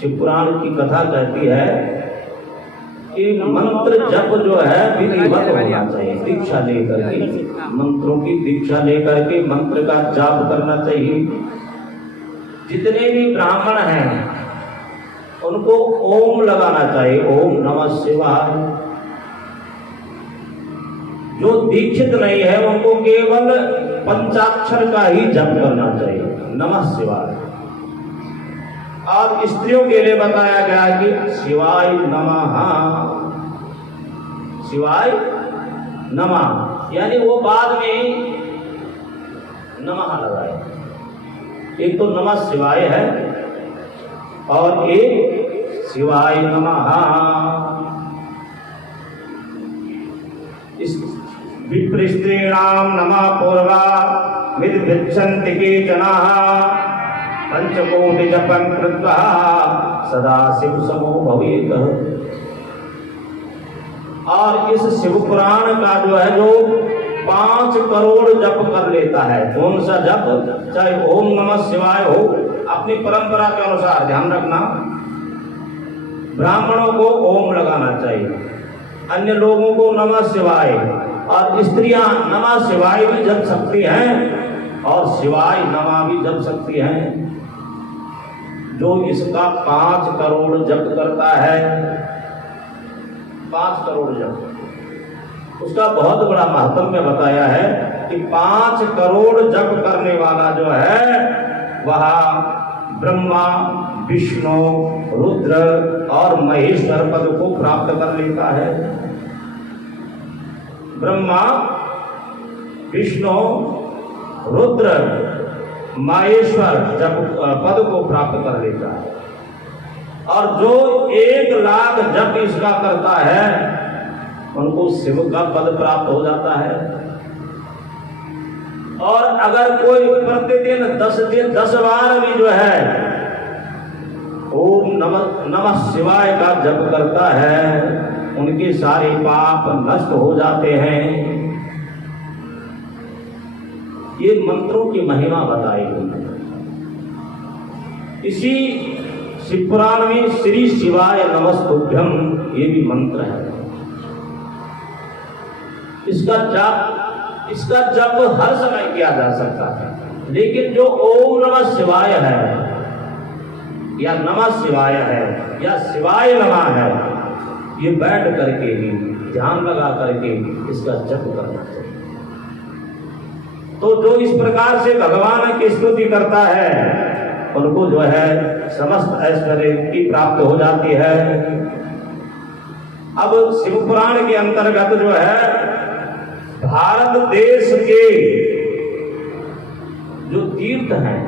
शिवपुराण की कथा कहती है कि मंत्र जप जो है विधिवत होना चाहिए, दीक्षा लेकर के, मंत्रों की दीक्षा लेकर के मंत्र का जाप करना चाहिए। जितने भी ब्राह्मण हैं उनको ओम लगाना चाहिए, ओम नमः शिवाय। जो दीक्षित नहीं है उनको केवल पंचाक्षर का ही जप करना चाहिए, नमः शिवाय। और स्त्रियों के लिए बताया गया कि शिवाय नमः, शिवाय नमः, यानी वो बाद में नमः लगाए। एक तो नमः शिवाय है और एक शिवाय नमः। इस विप्रेस्त्रीणाम नमः पूर्वा विद्भिक्षन्ति केचनाः पंचकोटि जपं कृत्वा सदा शिव समो भवेत्। और इस शिव पुराण का जो है जो 5 करोड़ जप कर लेता है, कौन सा जप, चाहे ओम नमः शिवाय हो, अपनी परंपरा के अनुसार ध्यान रखना, ब्राह्मणों को ओम लगाना चाहिए, अन्य लोगों को नमः शिवाय, और स्त्रियां नमः शिवाय भी जप सकती हैं और शिवाय नमः भी जप सकती हैं। जो इसका 5 करोड़ जप करता है, 5 करोड़ जप, उसका बहुत बड़ा महत्व बताया है कि 5 करोड़ जप करने वाला जो है वह ब्रह्मा, विष्णु, रुद्र और महेश्वर पद को प्राप्त कर लेता है। ब्रह्मा, विष्णु, रुद्र, महेश्वर जब पद को प्राप्त कर लेता है। और जो 1 लाख जप इसका करता है उनको शिव का पद प्राप्त हो जाता है। और अगर कोई प्रतिदिन 10 बार भी जो है ओम नमः शिवाय का जप करता है, उनके सारे पाप नष्ट हो जाते हैं। ये मंत्रों की महिमा बताई गई है। इसी शिवपुराण में श्री शिवाय नमस्तुभ्यम ये भी मंत्र है। इसका जप हर समय किया जा सकता है, लेकिन जो ओम नमः शिवाय है या नमः शिवाय है या शिवाय नमः है, ये बैठ करके ही ध्यान लगा करके इसका जप करना चाहिए। तो जो इस प्रकार से भगवान की स्तुति करता है उनको जो है समस्त ऐश्वर्य की प्राप्त हो जाती है। अब शिवपुराण के अंतर्गत जो है भारत देश के जो तीर्थ हैं,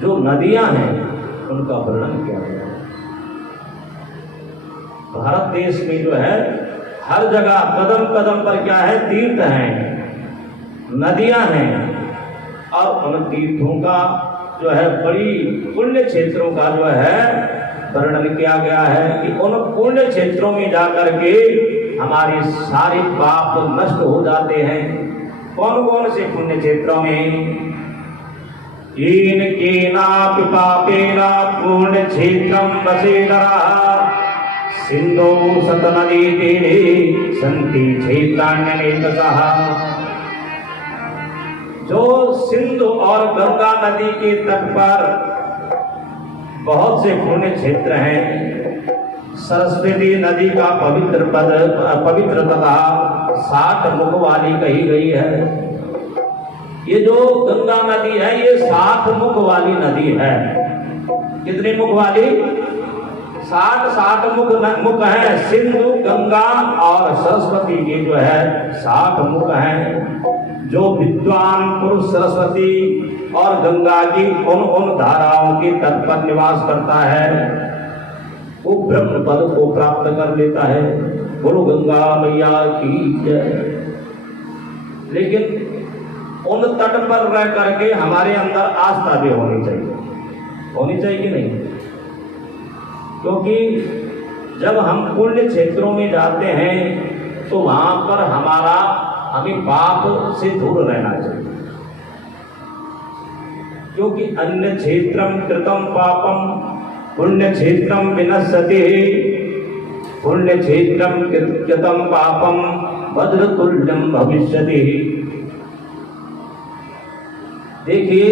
जो नदियां हैं, उनका वर्णन किया गया है। भारत देश में जो है हर जगह कदम कदम पर क्या है, तीर्थ हैं, नदियां हैं, और उन तीर्थों का जो है बड़ी पुण्य क्षेत्रों का जो है वर्णन किया गया है कि उन पुण्य क्षेत्रों में जाकर के हमारे सारे पाप नष्ट हो जाते हैं। कौन कौन से पुण्य क्षेत्रों में? येन केनापि पापेन पुण्य क्षेत्रम वसेतरः सिंधु सतनदी तीरे सन्ति क्षेत्राण्यनेकशः। जो सिंधु और गंगा नदी के तट पर बहुत से पुण्य क्षेत्र हैं, सरस्वती नदी का पवित्र तथा 60 मुख वाली कही गई है। ये जो गंगा नदी है ये 60 मुख वाली नदी है। कितने मुख वाली? 60 मुख है। सिंधु, गंगा और सरस्वती के जो है 60 मुख हैं। जो विद्वान पुरुष सरस्वती और गंगा की उन धाराओं के तट पर निवास करता है वो ब्रह्म पद को प्राप्त कर लेता है। बोलो गंगा मैया की जय। लेकिन उन तट पर रह करके हमारे अंदर आस्था भी होनी चाहिए कि नहीं? क्योंकि जब हम पुण्य क्षेत्रों में जाते हैं तो वहां पर हमें पाप से दूर रहना चाहिए, क्योंकि अन्य क्षेत्रम कृतम पापम पुण्य क्षेत्रम विनश्यति, पुण्य क्षेत्रम कृतम पापम वज्र तुल्यम भविष्यति। देखिए,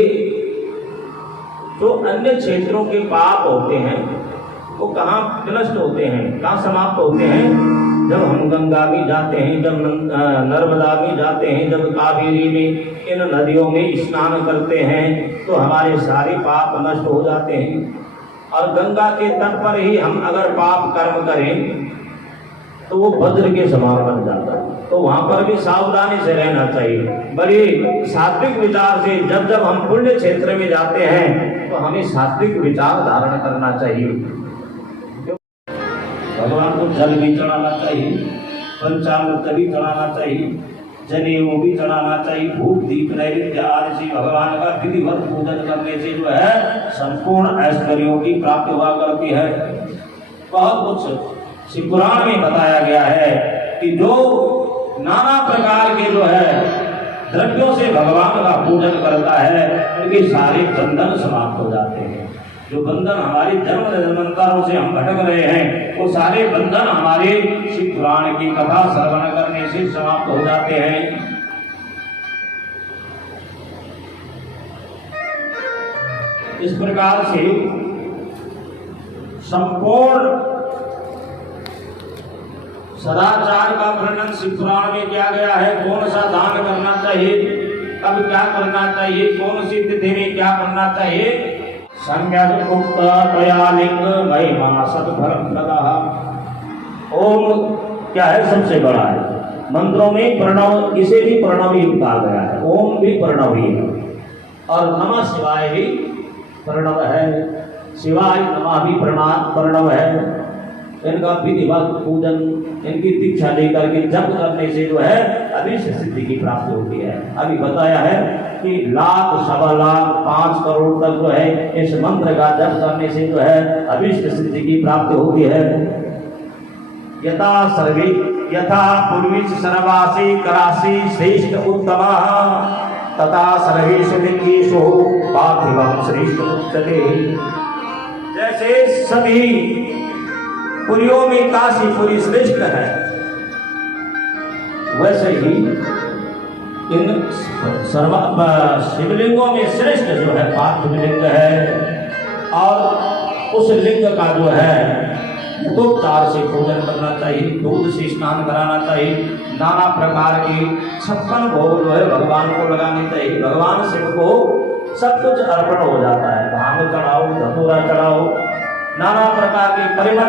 जो अन्य क्षेत्रों के पाप होते हैं वो कहाँ विनष्ट होते हैं, कहाँ समाप्त होते हैं? जब हम गंगा में जाते हैं, जब नर्मदा में जाते हैं, जब कावेरी में, इन नदियों में स्नान करते हैं तो हमारे सारे पाप नष्ट हो जाते हैं। और गंगा के तट पर ही हम अगर पाप कर्म करें तो वो वज्र के समान बन जाता है। तो वहां पर भी सावधानी से रहना चाहिए। बड़ी सात्विक विचार से जब हम पुण्य क्षेत्र में जाते हैं तो हमें सात्विक विचार धारण करना चाहिए। भगवान को जल भी चढ़ाना चाहिए, पंचामृत भी चढ़ाना चाहिए, जनेऊ भी चढ़ाना चाहिए, भूख दीप नैवेद्य आदि से भगवान का विधिवत पूजन करने से जो है संपूर्ण ऐश्वर्यों की प्राप्ति हुआ करती है। बहुत कुछ शिवपुराण में बताया गया है कि जो नाना प्रकार के जो है द्रव्यों से भगवान का पूजन करता है उनके सारे बंधन समाप्त हो जाते हैं। जो बंधन हमारे जन्म जन्मांतरों से हम भटक रहे हैं वो सारे बंधन हमारे शिवपुराण की कथा श्रवण करने से समाप्त हो जाते हैं। इस प्रकार से संपूर्ण सदाचार का वर्णन शिवपुराण में किया गया है। कौन सा दान करना चाहिए, कब क्या करना चाहिए, कौन सी तिथि में क्या करना चाहिए। सम्यक उक्त दयालिंग महिमा सद्भरम प्रदाः। ओम क्या है? सबसे बड़ा है। मंत्रों में प्रणव, इसे भी प्रणव ही कहा गया है। ओम भी प्रणव ही है और नमः शिवाय भी प्रणव है, शिवाय नमः भी प्रणव है। इनका विधिवत पूजन, इनकी दीक्षा लेकर के जप करने से जो है अभीष्ट सिद्धि की प्राप्ति होती है। अभी बताया है कि 1 लाख, 1.25 लाख, 5 करोड़ तक जो है इस मंत्र का जप करने से जो है अभीष्ट सिद्धि की प्राप्ति होती है। यथा पूर्वी सर्वासी करासी श्रेष्ठ उत्तम तथा सर्वेश लिंगेशु पार्थिवम श्रेष्ठ उच्यते। जैसे सभी पुरियों में काशीपुरी श्रेष्ठ है, वैसे ही इन शिवलिंगों में श्रेष्ठ जो है पार्थिव लिंग है, और उस लिंग का जो है दूधोपचार से पूजन करना चाहिए, दूध से स्नान कराना चाहिए, नाना प्रकार की 56 भोग जो है भगवान को लगाने चाहिए। भगवान शिव को सब कुछ अर्पण हो जाता है, भांग चढ़ाओ, धतूरा चढ़ाओ, नाना प्रकार के परिमल